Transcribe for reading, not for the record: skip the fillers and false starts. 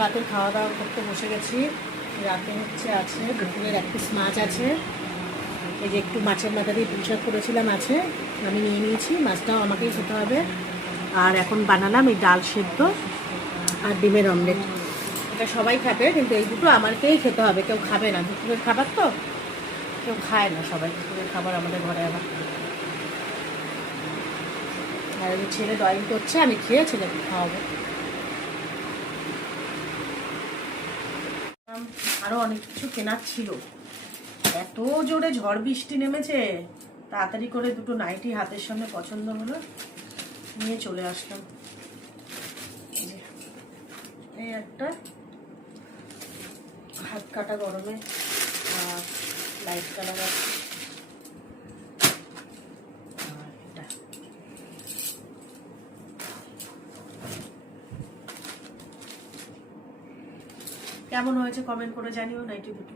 রাতের খাওয়া দাওয়া করতে বসে গেছি। রাতে হচ্ছে আছে দুপুরের এক পিস মাছ আছে, এই যে একটু মাছের মাথা দিয়ে পুঁইশাক করেছিলাম আছে, আমি নিয়ে নিয়েছি, মাছটাও আমাকেই খেতে হবে। আর এখন বানালাম এই ডাল সেদ্ধ আর ডিমের অমলেট। এটা সবাই খাবে, কিন্তু এই দুটো আমাকেই খেতে হবে, কেউ খাবে না। দুপুরের খাবার তো কেউ খায় না, সবাই দুপুরের খাবার আমাদের ঘরে আবার। আর আমি ছেলে ড্রয়িং করছে, আমি খেয়ে ছেলেকে খাওয়াবো। আরও অনেক কিছু কেনার ছিল, এত জোরে ঝড় বৃষ্টি নেমেছে, তাড়াতাড়ি করে দুটো নাইটি হাতের সামনে পছন্দ হলো, নিয়ে চলে আসলাম। এই একটা হাত কাটা গরমে আর লাইট কালার আছে, আর এটা কেমন হয়েছে কমেন্ট করে জানিও নাইটি দুটো।